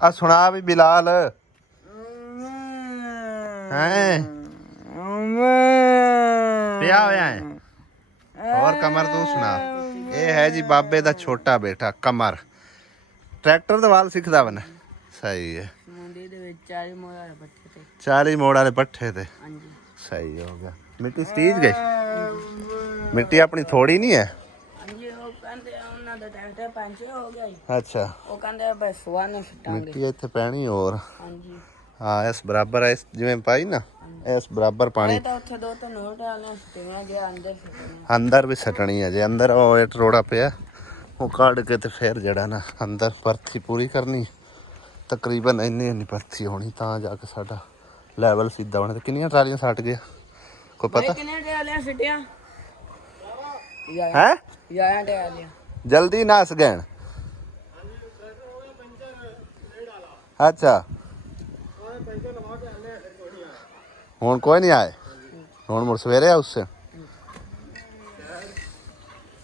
आ सुना भी बिलाल हैं पिया होया है। और कमर तू सुना। ये है जी बाबे दा छोटा बेटा कमर। ट्रैक्टर तो वाल सीखदा बने सही है। 40 मोड़ वाले पट्ठे थे सही हो गया। मिट्टी स्टीज गई मिट्टी अपनी थोड़ी नहीं है। अच्छा मिट्टी इत्थे पैनी और हाँ इस बराबर है जिवें पाई ना इस बराबर पानी अंदर भी सटनी है जे अंदर वो रोड़ा पिया वो कड़ के ते फिर जड़ा ना अंदर परथी पूरी करनी तकरीबन इन्नी इन्नी परथी होनी ता जाके साडा लैवल सीधा होना। किन्नियां ट्रालियां सट गया कोई पता है जल्दी नस गए। अच्छा हुण कोई नहीं आए हुण मुड़ सवेरे आ उससे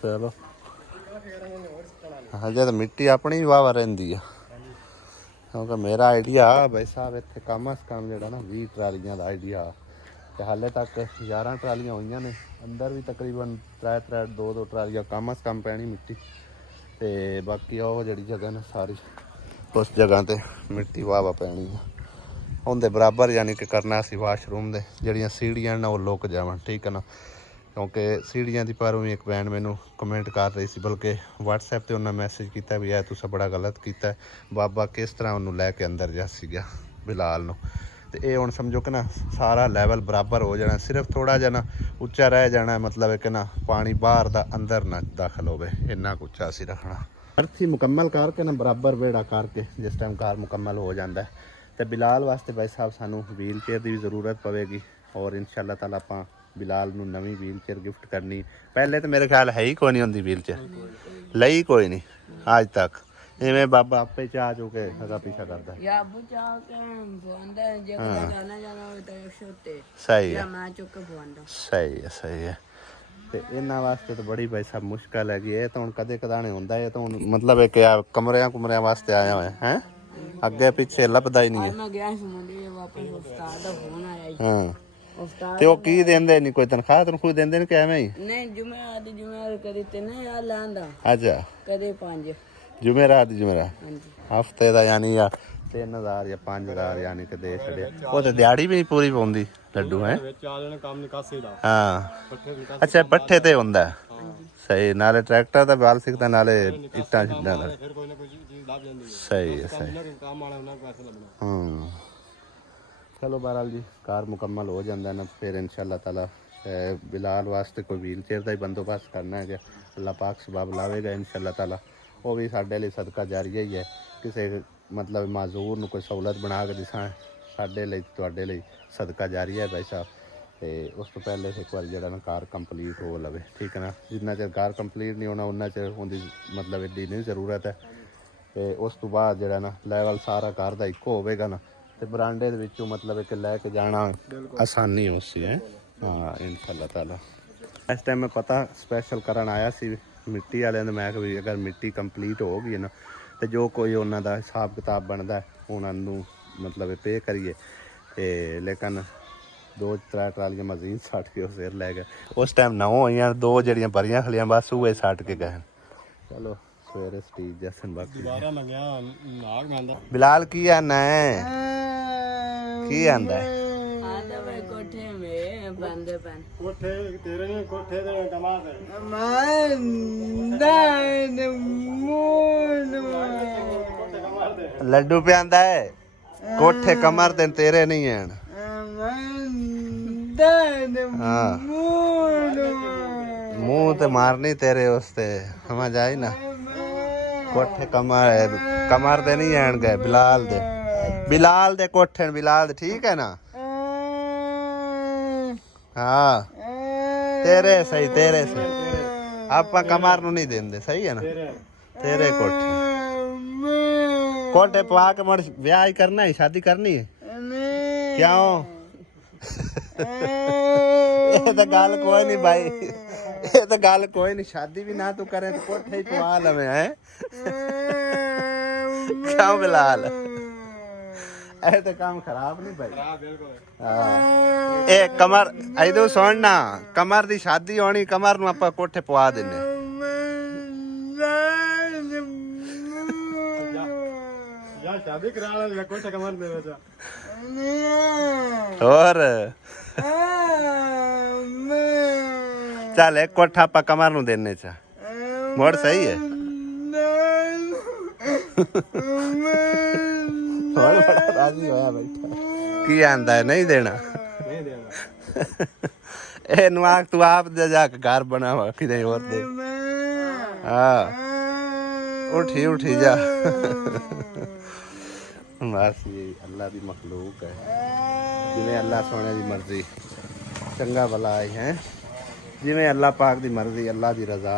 चलो हजे तो मिट्टी अपनी भी वाह रही है क्योंकि मेरा आइडिया भाई साहब इतने कम अस कम जो ना 20 ट्रालियां का आइडिया तो हाले तक 11 ट्रालियां हुई ने अंदर भी तकरीबन 2 ट्रालियां कम अस कम पैनी मिट्टी तो बाकी वो जी जगह ने सारी उस जगह ते मिट्टी वाह वाह पैनी है उनके बराबर यानी कि करना असी वाशरूम दे जड़ियाँ सीढ़ियां ना वो लुक जावन ठीक है ना क्योंकि सीढ़ियां की पर भी एक भैन मैनू कमेंट कर रही थी बल्कि WhatsApp पर उन्हें मैसेज किया भी है तुसा बड़ा गलत किया बाबा किस तरह उन्होंने लैके अंदर जा सीगा बिलाल नूं तो ये हुण समझो कि ना सारा लैवल बराबर हो जाना सिर्फ थोड़ा जा ना उच्चा रह जाना मतलब है कि ना पानी बाहर दा अंदर ना दाखिल होवे इन्ना कुछ उच्चा असी रखना। अर्थी मुकम्मल करके ना बराबर बेड़ा करके जिस टाइम कार मुकम्मल हो जाता है तो बिलाल वास्ते भाई साहब सानू व्हील चेयर की भी ज़रूरत पवेगी और इंशाअल्लाह ताला आपां बिलाल नूं नवीं व्हील चेयर गिफ्ट करनी। पहले तो मेरे ख्याल है ही कोई नहीं होंदी व्हील चेयर लई कोई नहीं आज तक इवें बाबा आपे चाह चू के अगा पीछा करता है सही है सही है सही है। तो इन्होंने वास्ते तो बड़ी भाई साहब मुश्किल हैगी ये तो हुण कदे कदाने होंदा है तो हुण मतलब एक कमरियां कुमरियां वास्ते आया हुआ है अगे पिछे लभदा ही नहीं है। हाँ ते ओ की देंदे नहीं कोई तनख्वाह तनखूह देंदे ने कि एवें ही नहीं जुमेरात कदी ते नहीं आ लांदा अच्छा कदे 5 जुमेरात हफ्ते दा यानी 3000 या 5000 यानी कि दे छड़े वो तो दिहाड़ी भी नहीं पूरी पौंदी लड्डू है हाँ अच्छा पट्ठे ते हुंदा सही नाले ट्रैक्टर दा बाल सिकदा नाले इट्टां छिड्डां दा सही है सही चलो बहरहाल जी कार मुकम्मल हो जाता है ना फिर इंशाअल्लाह ताला बिलाल वास्ते कोई व्हील चेयर का ही बंदोबस्त करना है कि अल्लाह पाक सबब लावेगा इंशाअल्लाह ताला वो भी साढ़े लिए सदका जारिया ही है किसी मतलब माजूर को कोई सहूलत बना के दिसा साढ़े लिए तुहाडे लिए सदका जारिया है भाई साहब तो उस तो पहले एक बार जो ना कार कंप्लीट हो लवे ठीक है ना जिन्ना चर कार कंप्लीट नहीं होना उन्ना चर उनकी मतलब एडी नहीं ज़रूरत है तो उस तो बाद जो ना लैवल सारा कार का इको होगा ना तो बरांडे दे विचों मतलब एक लैके जाना आसानी हो सी है हाँ इंशाअल्लाह ताला। इस टाइम मैं पता स्पैशल करन आया सी मिट्टी वाले मैं भी अगर मिट्टी कंप्लीट हो गई ना तो जो कोई उन्हों का हिसाब किताब बनता है उन्होंने मतलब पे करिए तो लेकिन 2-3 ट्रालियां मजीद सट के सिर लै गए उस टाइम 9 हुई 2 जड़ियां भरियां खलियां बस उहे सट के गए चलो सवेरे स्टीज जैसन बाकी बिलाल की आना है की आंदा है कोठे में बंदे पन कोठे तेरे ने कोठे दे कमाल लड्डू पे आंदा है कोठे कमर ते तेरे नहीं है हाँ मुंह ते मारनी तेरे उसते समझ आई ना कोठे कमर दे नहीं आन गए बिलाल दे कोठे बिलाल दे ठीक है ना हाँ तेरे सही आप कमर नू नहीं देंदे सही है ना तेरे कोठे पवा के मुड़ ब्याह ही करना है शादी करनी है क्यों ये तो गल कोई नहीं भाई ये तो गल कोई नहीं शादी भी ना तू करे तो कोठे ही पवा लवे है क्यों बिलाल ਇਹ ਤੇ ਕੰਮ ਖਰਾਬ ਨਹੀਂ ਭਾਈ ਖਰਾਬ ਬਿਲਕੁਲ ਇਹ ਕਮਰ ਐਦੋਂ ਸੁਣਨਾ ਕਮਰ ਦੀ ਸ਼ਾਦੀ ਹੋਣੀ ਕਮਰ ਨੂੰ ਆਪਾਂ ਕੋਠੇ ਪਵਾ ਦਿੰਨੇ ਯਾ ਸ਼ਾਦੀ ਕਰਾ ਲੈ ਕੋਠੇ ਕਮਰ ਦੇ ਵਿੱਚ ਹੋਰ ਚੱਲ ਇੱਕ ਕੋਠਾ ਆਪਾਂ ਕਮਰ ਨੂੰ ਦੇਣੇ ਚਾ ਮੋੜ ਸਹੀ ਹੈ ਹੋਰ ਬੜਾ ਰਾਜੀ ਹੋਇਆ ਬੈਠਾ ਕੀ ਆਂਦਾ ਹੈ ਨਹੀਂ ਦੇਣਾ ਨਹੀਂ ਦੇਣਾ ਇਹ ਨੂੰ ਆਖ ਤੂੰ ਆਪ ਜਾ ਕੇ ਘਰ ਬਣਾਵਾ ਕਿਤੇ ਹੋਰ ਦੇ ਹਾਂ उठी जा बस ये अल्लाह की मखलूक है जिवें अल्लाह सोने की मर्जी चंगा भला है जिवें अल्लाह पाक की मर्जी अल्लाह की रजा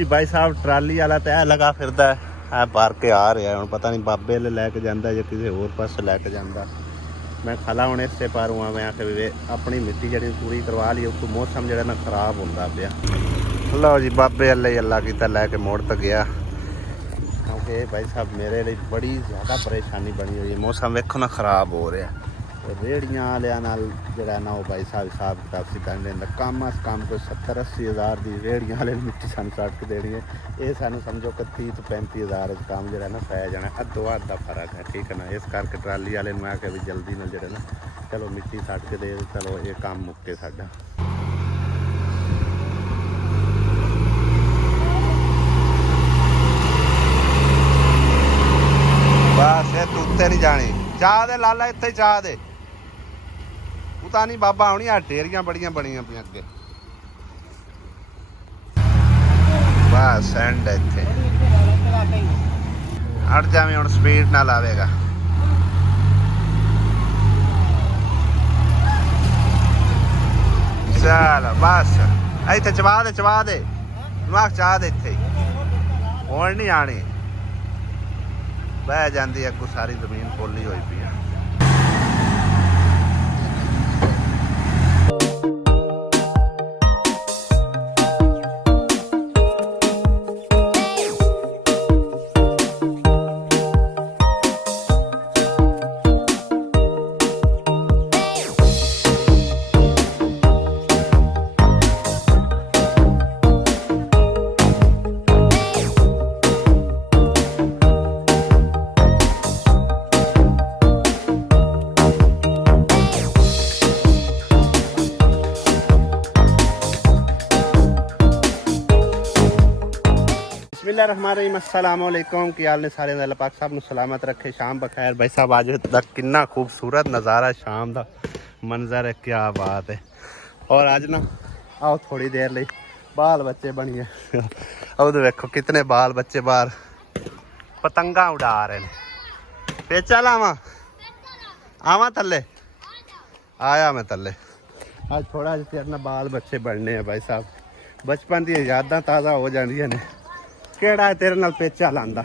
जी भाई साहब ट्राली वाला तो है लगा फिरदा है भर के आ रहा है हुण पता नहीं बाबे लैके जांदा या किसी होर पासे लैके जांदा मैं खला हुण इसे पार हुआ मैं आखे वे अपनी मिट्टी जी पूरी करवा ली उस मौसम जो ना खराब होंदा पिया लो जी बाबे अल्लाह कीता लैके मोड़ तक गया क्योंकि भाई साहब मेरे लिए बड़ी ज़्यादा परेशानी बनी हुई है मौसम वेखो ना खराब हो रहा रेहड़ियां वाले नाल जरा ना वो भाई साहब हिसाब किताब से करने का कम अस कम कोई 70-80 हज़ार की रेहड़ियां वाले मिट्टी सानू सड़क देनी है ये सानू समझो कि 30-35 हज़ार काम जरा ना पै जाना अद्धो अद्ध का फर्क है ठीक है ना इस करके ट्राली वाले मैं आके भी जल्दी ना जरा ना चलो मिट्टी सट के दे चलो ये काम मुक्के साडा बस ये तू उत्ते नहीं जानी चाह दे लाला इत्थे चाह दे उता नहीं बाबा आनी आ ढेरियां बड़ियां बनियां पियां अगे बस एंड इत्थे हट जावी हुण स्पीड ना लावेगा चल बस इत्थे चवा दे नुआख चाह दे इत्थे हुण नहीं आनी बह जाती अगू सारी जमीन पोली हुई पी है अस्सलामुअलैकुम की हाल ने सारे अल्लाह पाक साहब ਨੂੰ सलामत रखे शाम बखैर भाई साहब आज तक कितना खूबसूरत नज़ारा शाम का मंजर है क्या बात है और आज ना आओ थोड़ी देर ਲਈ बाल बच्चे बनिए अब देखो कितने बाल बच्चे बाहर पतंगा उड़ा रहे हैं पेचा लावा आवा थले आया मैं थले आज थोड़ा जिहा बाल बच्चे बनने हैं भाई साहब बचपन दी यादां ताज़ा हो जांदियां ने केड़ा है तेरे नाल पेचा लांदा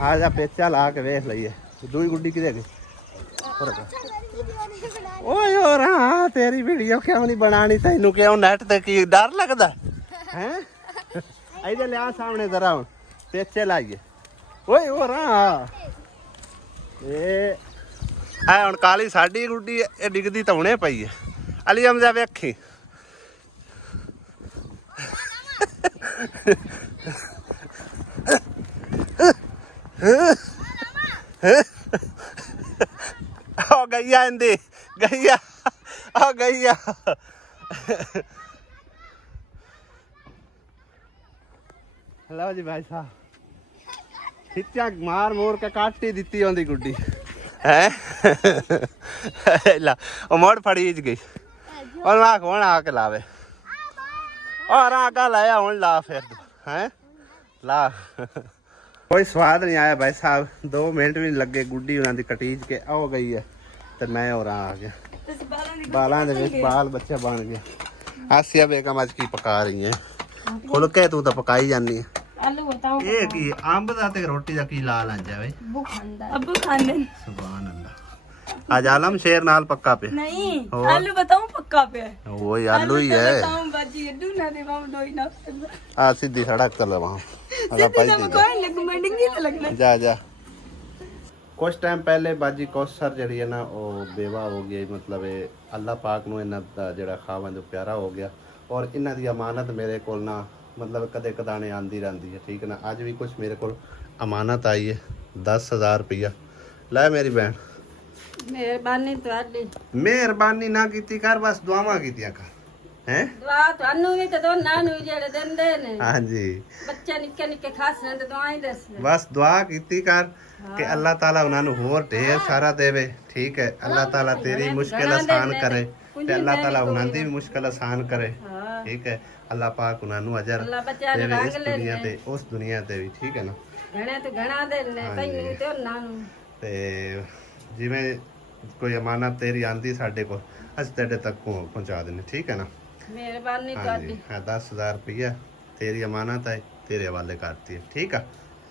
आ जा पेचा ला के वेख लईए दूई गुड्डी किधर गई ओए और हाँ तेरी वीडियो क्यों नहीं बनानी तैनू क्यों नेट ते की डर लगदा हैं इधर ले आ सामने जरा हुण पेचे लाइए ओए और हाँ ए हुण काली साडी गुड्डी ए डिगदी तां हुणे पई है अली हमजा वेखी ओ गैया इंदी गैया ओ गैया लो जी भाई साहब खिच्चा मार मोर के काट ही दी आंदी गुड्डी है ला ओ मोड़ फड़ीज गई और ना कौन आके लावे और आका लाया हुण ला फिर हैं ला कोई स्वाद नहीं आया भाई साहब 2 मिनट भी नहीं लगे गुड्डी उन्होंने कटीज के हो गई है तो मैं और आ गया बालों के बाल बच्चे बन गए आसिया बेगम अज की पका रही है फुलके तू तो पकाई जानी है ये की अंब दा ते रोटी दा की ला लंजा भाई अब्बू खांदे सुभान अल्लाह आज आलम शेर नाल पक्का पे नहीं आलू बताऊं पक्का पे वो आलू ही है बताऊं बाजी अड्डू ना दे बाम दोई ना आ सीधी सड़क चल वहां अगर पाई दे कोई लग मंडिंगी तो लगना जा जा ਕੁਝ ਟਾਈਮ ਪਹਿਲੇ ਬਾਜੀ ਕੌਸਰ ਜਿਹੜੀ ਹੈ ਨਾ ਉਹ ਬੇਵਾ ਹੋ ਗਈ, ਮਤਲਬ ਇਹ ਅੱਲਾਹ ਪਾਕ ਨੂੰ ਇਹਨਾਂ ਦਾ ਜਿਹੜਾ ਖਾਵੰਦ ਪਿਆਰਾ ਹੋ ਗਿਆ ਔਰ ਇਹਨਾਂ ਦੀ ਅਮਾਨਤ ਮੇਰੇ ਕੋਲ ਨਾ ਮਤਲਬ ਕਦੇ ਕਦਾਣੇ ਆਂਦੀ ਰਹਿੰਦੀ ਹੈ, ਠੀਕ ਹੈ ਨਾ। ਅੱਜ ਵੀ ਕੁਝ ਮੇਰੇ ਕੋਲ ਅਮਾਨਤ ਆਈ ਹੈ 10,000 ਰੁਪਇਆ। ਲੈ ਮੇਰੀ ਭੈਣ, ਮਿਹਰਬਾਨੀ ਤੁਹਾਡੀ। ਮਿਹਰਬਾਨੀ ਨਾ ਕੀਤੀ ਕਰ, ਬਸ ਦੁਆਵਾਂ ਕੀਤੀਆਂ ਕਰ ਹੈ। ਦੁਆ ਤੁਹਾਨੂੰ ਵੀ ਤੇ ਦੋਨਾਂ ਨੂੰ ਵੀ ਜਿਹੜੇ ਦਿੰਦੇ ਨੇ। ਹਾਂਜੀ, ਬੱਚੇ ਨਿੱਕੇ ਨਿੱਕੇ ਖਾਸੇ ਤੇ ਦੁਆ ਹੀ ਦੱਸਦੇ। ਬਸ ਦੁਆ ਕੀਤੀ ਕਰ ਕਿ ਅੱਲਾਹ ਤਾਲਾ ਉਹਨਾਂ ਨੂੰ ਹੋਰ ਢੇਰ ਸਾਰਾ ਦੇਵੇ, ਠੀਕ ਹੈ। ਅੱਲਾਹ ਤਾਲਾ ਤੇਰੀ ਮੁਸ਼ਕਿਲ ਆਸਾਨ ਕਰੇ ਤੇ ਅੱਲਾਹ ਤਾਲਾ ਉਹਨਾਂ ਦੀ ਵੀ ਮੁਸ਼ਕਿਲ ਆਸਾਨ ਕਰੇ, ਹਾਂ ਠੀਕ ਹੈ। ਅੱਲਾਹ ਪਾਕ ਉਹਨਾਂ ਨੂੰ ਅਜਰ ਅੱਲਾ ਬੱਚਿਆਂ ਨੂੰ ਦੇਵੇ ਇਸ ਰੰਗ ਦੁਨੀਆ ਲੈਣੇ ਤੇ ਉਸ ਦੁਨੀਆ ਤੇ ਵੀ, ਠੀਕ ਹੈ ਨਾ। ਘਣੇ ਤੇ ਘਣਾ ਦੇਣੇ ਤੈਨੂੰ ਤੇ ਉਹਨਾਂ ਨੂੰ। ਤੇ ਜਿਵੇਂ ਕੋਈ ਅਮਾਨਤ ਤੇਰੀ ਆਂਦੀ ਸਾਡੇ ਕੋਲ, ਅਸੀਂ ਤੇਰੇ ਤੱਕ ਪਹੁੰਚਾ ਦਿੰਦੇ, ਠੀਕ ਹੈ ਨਾ। ਮਿਹਰਬਾਨੀ ਹਾਂਜੀ ਤੁਹਾਡੀ। ਹਾਂ, 10,000 ਰੁਪਇਆ ਤੇਰੀ ਅਮਾਨਤ ਹੈ, ਤੇਰੇ ਹਵਾਲੇ ਕਰਤੀ ਹੈ, ਠੀਕ ਆ।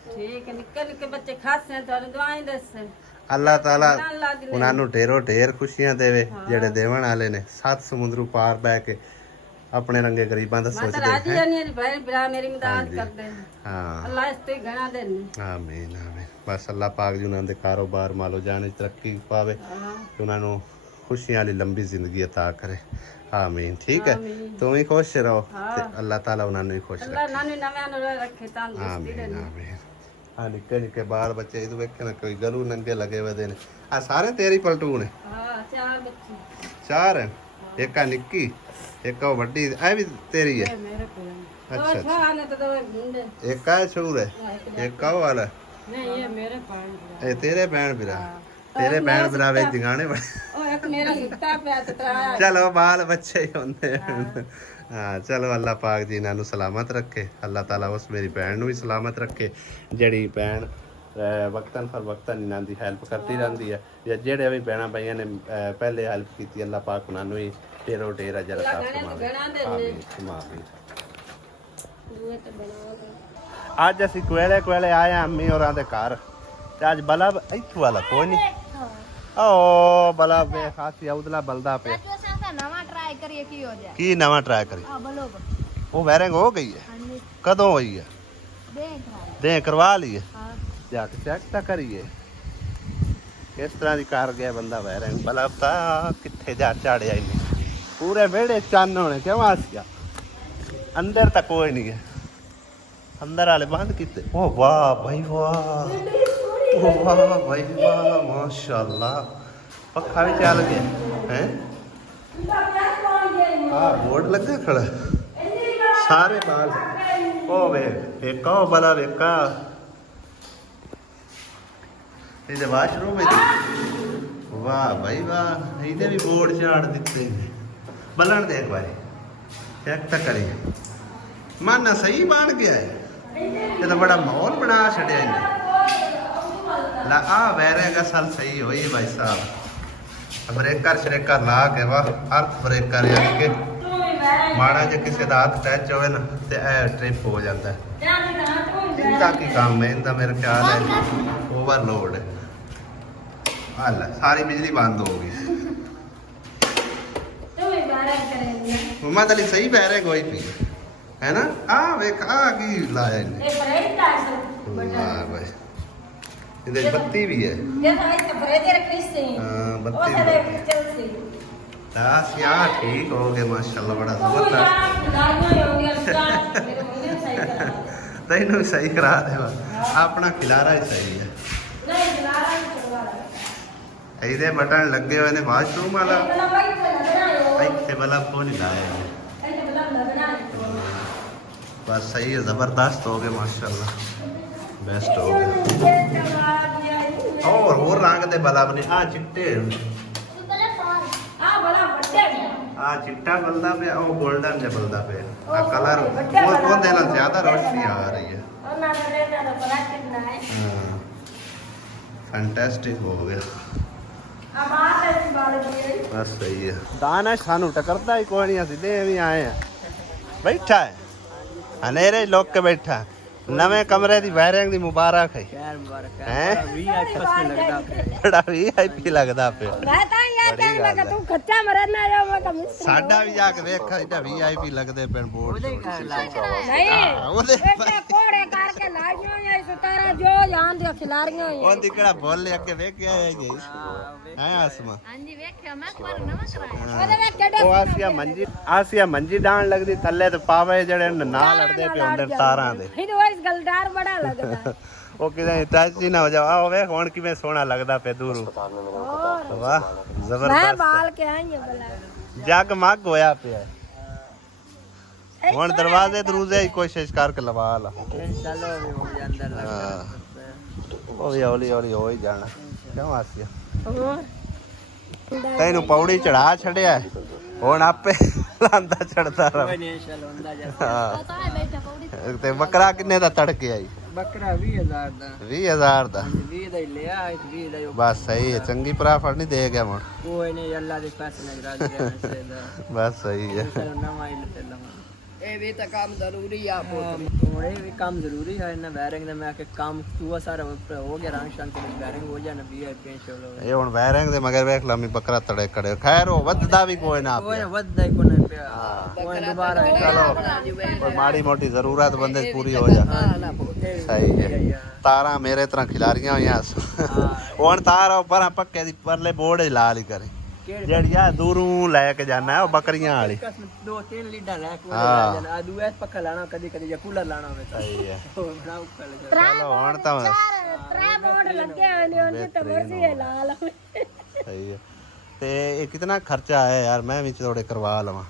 ਠੀਕ ਹੈ, ਨਿੱਕੇ ਨਿੱਕੇ ਬੱਚੇ ਖਾਸੇ ਤੁਹਾਨੂੰ ਦੁਆ ਹੀ ਦੱਸੇ। ਅੱਲਾਹ ਤਾਲਾ ਅੱਲਾ ਦੀ ਉਹਨਾਂ ਨੂੰ ਢੇਰੋ ਢੇਰ ਖੁਸ਼ੀਆਂ ਦੇਵੇ ਜਿਹੜੇ ਦੇਵਣ ਵਾਲੇ ਨੇ। 7 ਸਮੁੰਦਰੂ ਪਾਰ ਬਹਿ ਕੇ ਆਪਣੇ ਰੰਗੇ ਗਰੀਬਾਂ ਦਾ ਮੈਂ ਤਾਂ ਸੋਚਦੇ ਰਾਜੀ ਹੈ। ਜਾਨੀ ਆ ਭਾਈ ਭਰਾ ਮੇਰੀ ਮਦਦ ਕਰਦੇ ਨੇ। ਹਾਂ, ਅੱਲਾ ਇਸ ਤੇ ਘਣਾ ਦੇਣੇ। ਆਮੀਨ ਆਮੀਨ। ਬਸ ਅੱਲਾਹ ਪਾਕ ਜੀ ਉਹਨਾਂ ਦੇ ਕਾਰੋਬਾਰ ਮਾਲੋ ਜਾਣੇ ਤਰੱਕੀ ਪਾਵੇ ਹਾਂ ਤੇ ਉਹਨਾਂ ਨੂੰ ਖੁਸ਼ੀਆਂ ਵਾਲੀ ਲੰਬੀ ਜ਼ਿੰਦਗੀ عطا ਕਰੇ, ਆਮੀਨ, ਠੀਕ ਹੈ। ਆਮੀਨ। ਤੂੰ ਵੀ ਖੁਸ਼ ਰਹੋ ਹਾਂ। ਤੇ ਅੱਲਾਹ ਤਾਲਾ ਉਹਨਾਂ ਨੂੰ ਵੀ ਖੁਸ਼ ਅੱਲਾ ਰੱਖੇ, ਨਾਨੀ ਨਵਿਆਂ ਨੂੰ ਰੱਖੇ ਤੰਦਰੁਸਤੀ ਆਮੀਨ ਦੇਣੇ। ਆਮੀਨ। ਹਾਂ, ਨਿੱਕੇ ਨਿੱਕੇ ਬਾਲ ਬੱਚੇ ਇਹ ਵੇਖੇ ਨਾ ਕੋਈ ਗਲੂ ਨੰਗੇ ਲੱਗੇ ਹੋਏ ਨੇ। ਆ ਸਾਰੇ ਤੇਰੀ ਪਲਟੂਨ ਹੈ? ਹਾਂ 4 ਬੱਚੇ। 4 ਹੈ। ਇੱਕ ਆ ਨਿੱਕੀ, ਇੱਕ ਉਹ ਵੱਡੀ, ਇਹ ਵੀ ਤੇਰੀ ਹੈ? ਇਹ ਮੇਰੇ ਕੋਲ ਅੱਛਾ ਦੋ ਅੱਛਾ। ਛਾਂ ਨੇ ਤੇ ਦੋ ਮੁੰਡੇ। ਇੱਕ ਆ ਛੂਰ ਹੈ, ਇੱਕ ਆ ਉਹ ਵਾਲਾ। ਨਹੀਂ ਇਹ ਮੇਰੇ ਪਾਣ। ਇਹ ਤੇਰੇ ਭੈਣ ਭਰਾ, ਤੇਰੇ ਭੈਣ ਭਰਾ ਵੇ ਦਿਗਾਣੇ ਬੜੇ। ਉਹ ਇੱਕ ਮੇਰਾ ਸੁੱਤਾ ਪਿਆ ਤੇ ਤਰਾ। ਚਲੋ ਬਾਲ ਬੱਚੇ ਹੀ ਹੁੰਦੇ ਹਨ। ਹਾਂ ਚਲੋ ਅੱਲਾਹ ਪਾਕ ਜੀ ਇਹਨਾਂ ਨੂੰ ਸਲਾਮਤ ਰੱਖੇ। ਅੱਲਾਹ ਤਾਲਾ ਉਸ ਮੇਰੀ ਭੈਣ ਨੂੰ ਵੀ ਸਲਾਮਤ ਰੱਖੇ ਜਿਹੜੀ ਭੈਣ ਵਕਤਨ ਫਰ ਵਕਤਨ ਇਹਨਾਂ ਦੀ ਹੈਲਪ ਕਰਦੀ ਰਹਿੰਦੀ ਹੈ। ਜਾਂ ਜਿਹੜੇ ਵੀ ਭੈਣਾਂ ਭਾਈਆਂ ਨੇ ਪਹਿਲੇ ਹੈਲਪ ਕੀਤੀ, ਅੱਲਾਹ ਪਾਕ ਉਹਨਾਂ ਨੂੰ ਵੀ ਢੇਰੋ ਢੇਰ ਅਜਰ ਅਤਾ ਫਰਮਾਵੇ, ਆਮੀਨ ਆਮੀਨ। ਅੱਜ ਅਸੀਂ ਕੋਲੇ ਆਏ ਆ ਅੰਮੀ ਹੋਰਾਂ ਦੇ ਘਰ ਤੇ ਅੱਜ ਬਲਬ ਇੱਥੋਂ ਵਾਲਾ ਕੋਈ ਨਹੀਂ। ਓ ਬਲਬ ਵੇ ਖਾਸੀ ਉਦਲਾ ਬਲਦਾ ਪਿਆ। ਨਵਾਂ ਟਰਾਈ ਕਰੀਏ ਕੀ ਹੋ ਜਾਏ। ਕੀ ਨਵਾਂ ਟਰਾਈ ਕਰੀ? ਆ ਬਲੋਗ ਉਹ ਵਾਇਰਿੰਗ ਹੋ ਗਈ ਹੈ? ਹਾਂਜੀ ਕਦੋਂ ਹੋਈ ਹੈ? ਦੇਖ ਦੇ ਕਰਵਾ ਲਈਏ, ਹਾਂ ਜਾ ਕੇ ਚੈੱਕ ਤਾਂ ਕਰੀਏ ਕਿਸ ਤਰ੍ਹਾਂ ਦੀ ਕਰ ਗਿਆ ਬੰਦਾ ਵਾਇਰਿੰਗ। ਬਲਬ ਤਾਂ ਕਿੱਥੇ ਜਾ ਝਾੜਿਆ ਇਹਨੇ, ਪੂਰੇ ਵਿਹੜੇ ਚੰਨ ਹੋਣੇ ਕਿਉਂ ਆਸਿਆ। ਅੰਦਰ ਤਾਂ ਕੋਈ ਨਹੀਂ ਹੈ, ਅੰਦਰ ਵਾਲੇ ਬੰਦ ਕੀਤੇ। ਓ ਵਾਹ ਭਾਈ ਵਾਹ, ਓ ਵਾਹ ਭਾਈ ਵਾਹ, ਮਾਸ਼ਾਅੱਲਾ। ਪੱਖਾ ਵੀ ਚੱਲ ਗਿਆ ਹੈ। ਆ ਬੋਰਡ ਲੱਗਾ ਖੜਾ, ਸਾਰੇ ਬਾਲ। ਉਹ ਵੇ ਇੱਕ ਉਹ ਬਲਾ ਵੇਖਾ, ਇਹਦੇ ਵਾਸ਼ਰੂਮ ਵਿੱਚ। ਵਾਹ ਭਾਈ ਵਾਹ, ਇਹਦੇ ਵੀ ਬੋਰਡ ਝਾੜ ਦਿੱਤੇ। ਬਲਣ ਦੇ ਇੱਕ ਵਾਰੀ ਚੈੱਕ ਤਾਂ ਕਰੀ। ਮਾਨਾ ਸਹੀ ਬਣ ਗਿਆ ਹੈ, ਇਹ ਤਾਂ ਬੜਾ ਮਾਹੌਲ ਬਣਾ ਛੱਡਿਆ ਇਹਨੇ। ਲਾ ਆ ਵੈਰੇਗਾ ਸਾਲ ਸਹੀ ਹੋਈ ਭਾਈ ਸਾਹਿਬ। ਬ੍ਰੇਕਰ ਸ਼ਰੇਕਰ ਲਾ ਕੇ ਵਾਹ, ਅਰਥ ਬ੍ਰੇਕਰ ਯਾਨੀ ਕਿ ਮਾੜਾ ਜਿਹਾ ਕਿਸੇ ਦਾ ਹੱਥ ਟੱਚ ਹੋਵੇ ਨਾ ਤੇ ਇਹ ਟ੍ਰਿਪ ਹੋ ਜਾਂਦਾ ਹੈ। ਇਹਦਾ ਕੀ ਕੰਮ ਹੈ? ਇਹਦਾ ਮੇਰੇ ਖਿਆਲ ਹੈ ਓਵਰਲੋਡ ਹੈ। ਹਾਲ ਸਾਰੀ ਬਿਜਲੀ ਬੰਦ ਹੋ ਗਈ। ਮੰਮਾ ਤਲੀ ਸਹੀ ਬੈਰਿੰਗ ਹੋਈ ਪਈ ਹੈ ਨਾ। ਆ ਵੇਖ ਆ ਕੀ ਲਾਇਆ ਇਹਨੇ। ਇਹ ਬ੍ਰੇਕ ਦਾ ਵਾਹ ਭਾਈ, ਇਹਦੇ 'ਚ ਬੱਤੀ ਵੀ ਹੈ। ਜੇ ਤਾਂ ਇੱਥੇ ਬ੍ਰੇਕ ਰੱਖੀ ਸੀ ਹਾਂ ਉਹ ਬੱਤੀ ਸਾਡੇ ਵੀ। ਚੱਲ ਸੀ। ਆ ਸਿਆ ਠੀਕ ਹੋ ਗਏ ਮਾਸ਼ਾਅੱਲਾ, ਬੜਾ ਉਹ ਜ਼ਬਰਦਸਤ। ਯਾਰ ਲਾਈਆਂ ਹੋਣਗੀਆਂ ਸਟਾਰਟ ਮੇਰੇ ਮੁੰਡੇ ਨੂੰ ਸਹੀ ਕਰਾ। ਤੈਨੂੰ ਵੀ ਸਹੀ ਕਰਾ ਦੇਵਾ, ਆਪਣਾ ਖਿਲਾਰਾ ਹੀ ਸਹੀ ਹੈ। ਨਹੀਂ ਜਲਾਰਾ ਹੀ ਕਰਵਾ ਲਾ। ਇਹਦੇ ਬਟਨ ਲੱਗੇ ਹੋਏ ਨੇ ਵਾਸ਼ਰੂਮ ਵਾਲਾ, ਪਹਿਲਾਂ ਬਾਈ ਤੇ ਲੱਗਣਾ ਹੈ। ਇੱਥੇ ਬਲਬ ਕੋ ਨਹੀਂ ਲਾਇਆ ਇਹਨੇ। ਇੱਥੇ ਪਹਿਲਾਂ ਲੱਗਣਾ ਹੈ। ਬਸ ਸਹੀ ਹੈ, ਜ਼ਬਰਦਸਤ ਹੋ ਗਏ ਮਾਸ਼ਾਅੱਲਾ, ਬੈਸਟ ਹੋ ਗਏ। ਹੋਰ ਰੰਗ ਦੇ ਬਲਬ ਨੇ, ਆ ਚਿੱਟੇ, ਆ ਬੜਾ ਵੱਡਾ ਹੈ। ਆ ਚਿੱਟਾ ਬਲਦਾ ਪਿਆ, ਉਹ 골ਡਨ ਜਿਹਾ ਬਲਦਾ ਪਿਆ। ਆ ਕਲਰ ਉਹਦੇ ਨਾਲ ਜ਼ਿਆਦਾ ਰੋਸ਼ਨੀ ਆ ਰਹੀ ਹੈ। ਉਹਨਾਂ ਦਾ ਰੇਟਾ ਦਾ ਬੜਾ ਕਿੰਨਾ ਹੈ। ਹਾਂ ਫੈਂਟੈਸਟਿਕ ਹੋ ਗਿਆ। ਆ ਬਾਤ ਹੈ ਇਸ ਬਾਲ ਦੀ। ਬਸ ਸਹੀ ਹੈ। ਦਾਨਾ ਸਾਨੂੰ ਟਕਰਦਾ ਹੀ ਕੋਈ ਨਹੀਂ, ਅਸੀਂ ਦੇ ਵੀ ਆਏ ਆ। ਬੈਠਾ ਹੈ ਹਨੇਰੇ ਲੋਕ ਕੇ ਬੈਠਾ। ਨਵੇਂ ਕਮਰੇ ਦੀ ਵਾਇਰਿੰਗ ਦੀ ਮੁਬਾਰਕ ਹੈ। ਹੈ ਬੜਾ VIP ਲੱਗਦਾ ਪਿਆ। ਮੈਂ ਤਾਂ ਇਹ ਕਹਿੰਦਾ ਕਿ ਤੂੰ ਖੱਚਾ ਮਰਨਾ ਜਾ ਮੈਂ ਕਮ ਸਾਡਾ ਵੀ ਜਾ ਕੇ ਵੇਖ, ਇਹਦਾ VIP ਲੱਗਦੇ ਪੈਣ ਬੋਰਡ। ਨਹੀਂ ਉਹਦੇ ਬੇਟੇ ਕੋੜੇ ਕਰ ਕੇ ਲਾਈਆਂ ਹੋਈਆਂ ਸਤਾਰਾ ਜੋ ਜਾਨ ਦੀਆਂ ਖਿਲਾਰੀਆਂ ਹੋਈਆਂ ਉਹਦੀ ਕਿਹੜਾ ਬੋਲ ਲਿਆ ਕੇ ਵੇਖਿਆ ਹੈ ਜੀ ਹੈ ਆਸਮਾ ਹਾਂਜੀ ਵੇਖਿਆ ਮੈਂ ਇੱਕ ਵਾਰ ਨਵਾਂ ਕਰਾਇਆ ਉਹਦੇ ਵਿੱਚ ਕਿਹੜੇ ਉਹ ਆਸੀਆ ਮੰਜੀ ਡਾਣ ਲੱਗਦੀ ਥੱਲੇ ਤੇ ਪਾਵੇ ਜਿਹੜੇ ਨਾਲ ਲੜਦੇ ਪਏ ਹੁੰਦੇ ਨੇ ਤਾਰਾਂ ਦੇ ਇਹਨੂੰ ਇਸ ਗਲਦਾਰ ਬੜਾ ਲੱਗਦਾ ਉਹ ਕਿਤੇ ਟੱਚ ਹੀ ਨਾ ਹੋ ਜਾ ਆ ਵੇ ਹੁਣ ਕਿਵੇਂ ਸੋਹਣਾ ਲੱਗਦਾ ਪਿਆ ਦੂਰੋਂ ਵਾਹ ਮੈਂ ਜ਼ਬਰਦਸਤ ਬਾਲ ਕੇ ਆਈ ਹਾਂ ਬਲਾ ਜਗ ਮੱਗ ਹੋਇਆ ਪਿਆ ਹੁਣ ਦਰਵਾਜ਼ੇ ਦਰੂਜ਼ੇ ਦੀ ਕੋਸ਼ਿਸ਼ ਕਰਕੇ ਲਵਾ ਲਾ ਹਾਂ ਉਹ ਵੀ ਹੌਲੀ ਹੌਲੀ ਹੋ ਹੀ ਜਾਣਾ ਕਿਉਂ ਆਸੀਆ ਹੋਰ ਤੈਨੂੰ ਪੌੜੀ ਚੜਾ ਛੜਿਆ ਹੁਣ ਆਪੇ ਲਾਂਦਾ ਚੜਦਾ ਰਹ ਹਾਂ ਪਤਾ ਹੈ ਬੈਠਾ ਪੌੜੀ ਤੇ ਬੱਕਰਾ ਕਿੰਨੇ ਦਾ ਤੜਕੇ ਆਈ ਬੱਕਰਾ 20000 ਦਾ 20000 ਦਾ 20 ਦਾ ਹੀ ਲਿਆ 20 ਦਾ ਬਸ ਸਹੀ ਹੈ ਚੰਗੀ ਪ੍ਰਾਫਟ ਨਹੀਂ ਦੇ ਗਿਆ ਹੁਣ ਕੋਈ ਨਹੀਂ ਅੱਲਾ ਦੇ ਪਾਸ ਨਗਰਾਜ ਰਹਿਣਾ ਚਾਹੀਦਾ ਬਸ ਸਹੀ ਹੈ ਨਵਾਂ ਹੀ ਲੈ ਲਵਾਂ ਇਹ ਵੀ ਤਾਂ ਕੰਮ ਜ਼ਰੂਰੀ ਆ ਹੁਣ ਇਹ ਵੀ ਕੰਮ ਜ਼ਰੂਰੀ ਹੈ ਨਾ ਵਾਇਰਿੰਗ ਦਾ ਮੈਂ ਕਿ ਕੰਮ ਤੂੰ ਸਾਰਾ ਹੋ ਗਿਆ ਰੰਗ ਸ਼ੰਕ ਦੇ ਵਾਇਰਿੰਗ ਹੋ ਜਾਣਾ ਵੀ ਹੈ ਪੈਂਚਲ ਇਹ ਹੁਣ ਵਾਇਰਿੰਗ ਦੇ ਮਗਰ ਵੇਖ ਲਾਮੀ ਬੱਕਰਾ ਤੜੇ ਕੜੇ ਖੈਰ ਉਹ ਵੱਧਦਾ ਵੀ ਕੋਈ ਨਾ ਕੋਈ ਵੱਧਦਾ ਹੀ ਕੋਈ ਪਿਆ ਕੋਈ ਦੁਬਾਰਾ ਚਲੋ ਕੋਈ ਮਾੜੀ ਮੋਟੀ ਜ਼ਰੂਰਤ ਬੰਦੇ ਦੀ ਪੂਰੀ ਹੋ ਜਾ ਸਹੀ ਹੈ ਤਾਰਾਂ ਮੇਰੇ ਤਰ੍ਹਾਂ ਖਿਲਾਰੀਆਂ ਹੋਈਆਂ ਹੁਣ ਤਾਰ ਉਹ ਪਰਾਂ ਪੱਕੇ ਦੀ ਪਰਲੇ ਬੋਰਡ ਲਾ ਲਈ ਕਰੇ ਜਿਹੜੀ ਆ ਦੂਰੋਂ ਲੈ ਕੇ ਜਾਣਾ ਉਹ ਬੱਕਰੀਆਂ ਵਾਲੀ ਦੋ ਤਿੰਨ ਲੀਡਾਂ ਲੈ ਕੇ ਹਾਂ। ਜਾਣਾ ਆ ਦੂਏ ਪੱਖਾ ਲਾਣਾ ਕਦੀ ਕਦੀ ਜਾਂ ਕੂਲਰ ਲਾਣਾ ਹੋਵੇ ਤਾਂ ਸਹੀ ਹੈ ਬੜਾ ਉੱਪਰ ਚਲੋ ਹੁਣ ਤਾਂ ਤਰੇ ਬੋਰਡ ਲੱਗੇ ਹੋਏ ਨੇ ਉਹਨੇ ਤਾਂ ਮਰਜ਼ੀ ਹੈ ਲਾ ਲਵੇ ਸਹੀ ਹੈ ਤੇ ਇਹ ਕਿੰਨਾ ਖਰਚਾ ਆਇਆ ਯਾਰ ਮੈਂ ਵੀ ਥੋੜੇ ਕਰਵਾ ਲਵਾਂ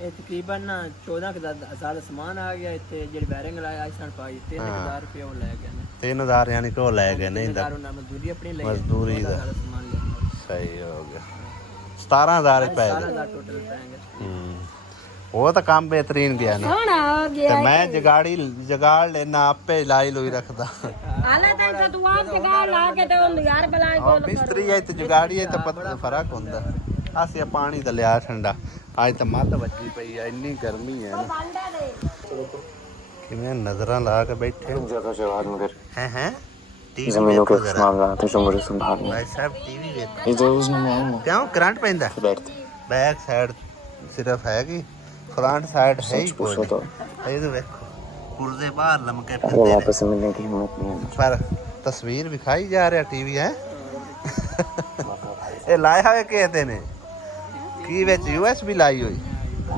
ਇਹ ਤਕਰੀਬਨ ਨਾ 14,000 ਦਾ ਸਮਾਨ ਆ ਗਿਆ ਇੱਥੇ ਜਿਹੜੀ ਵਾਇਰਿੰਗ ਲਾਇਆ ਆਇਸਨ ਪਾਈ 3000 ਰੁਪਏ ਉਹ ਲੈ ਗਏ ਨੇ 3000 ਯਾਨੀ ਕਿ ਉਹ ਲੈ ਗਏ ਨੇ ਇਹਦਾ ਉਹਨਾਂ ਮਜ਼ਦੂਰੀ ਆਪਣੀ ਲਈ ਮਜ਼ਦੂਰੀ ਦਾ ਸਾਰਾ ਸਮਾਨ ਲਿਆ ਸਹੀ ਹੋ ਗਿਆ 17000 ਹੀ ਪੈ ਗਏ 17,000 ਟੋਟਲ ਪੈਣਗੇ ਉਹ ਤਾਂ ਕੰਮ ਬਿਹਤਰੀਨ ਗਿਆ ਨਾ ਹੁਣ ਆ ਗਿਆ ਤੇ ਮੈਂ ਜਗਾੜ ਲੈਣਾ ਆਪੇ ਲਾਈ ਲੋਈ ਰੱਖਦਾ ਹਾਲੇ ਤਾਂ ਤੂੰ ਆਪ ਜਗਾ ਲਾ ਕੇ ਤੇ ਉਹਨੂੰ ਯਾਰ ਬਲਾਈ ਉਹ ਮਿਸਤਰੀ ਹੈ ਤੇ ਜਗਾੜੀ ਹੈ ਤਾਂ ਪਤਾ ਫਰਕ ਹੁੰਦਾ ਅਸੀਂ ਪਾਣੀ ਤਾਂ ਲਿਆ ਠੰਡਾ ਅੱਜ ਤਾਂ ਮੱਧ ਵੱਜੀ ਪਈ ਆ ਇੰਨੀ ਗਰਮੀ ਹੈ ਨਾ ਬਾਂਡਾ ਦੇ ਕਿਵੇਂ ਨਜ਼ਰਾਂ ਲਾ ਕੇ ਬੈਠੇ जगह जवाब मगर ਹੈ जमीनों के मामला जो मुझे संभालना ਭਾਈ ਸਾਹਿਬ ਟੀਵੀ ਵੇਖ ये जो उसमें मैं आऊँगा ਕਿਉਂ ਕਰੰਟ ਪੈਂਦਾ बैठते ਬੈਕ ਸਾਈਡ ਸਿਰਫ ਹੈਗੀ ਫਰੰਟ ਸਾਈਡ ਹੈ ਹੀ ਕੋਈ पूछो तो ਨਹੀਂ। ਇਹ ਵੇਖੋ ਪੁਰਜ਼ੇ ਬਾਹਰ ਲਮਕੇ वो ਫਿਰਦੇ ਨੇ वापस से मिलने की हिम्मत नहीं है ਪਰ ਤਸਵੀਰ ਵਿਖਾਈ ਜਾ ਰਿਹਾ ਟੀਵੀ ਹੈ ਇਹ ਲਾਇਆ ਹੋਇਆ ਕਿਹਦੇ ਨੇ ਕੀ ਵਿੱਚ USB ਲਾਈ ਹੋਈ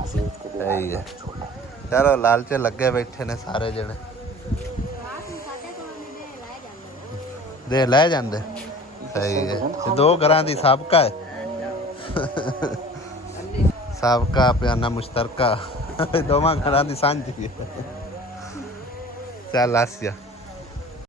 ਸਹੀ ਹੈ ਚਲੋ ਲਾਲਚ ਲੱਗੇ ਬੈਠੇ ਨੇ ਸਾਰੇ ਜਣੇ ਦੇ ਲੈ ਜਾਂਦੇ ਸਹੀ ਹੈ ਇਹ ਦੋ ਘਰਾਂ ਦੀ ਸਾਬਕਾ ਹੈ ਸਾਬਕਾ ਪਿਆਨਾ ਮੁਸ਼ਤਰਕਾ ਦੋਵਾਂ ਘਰਾਂ ਦੀ ਸਾਂਝੀ ਹੈ ਚੱਲ ਆਸਿਆ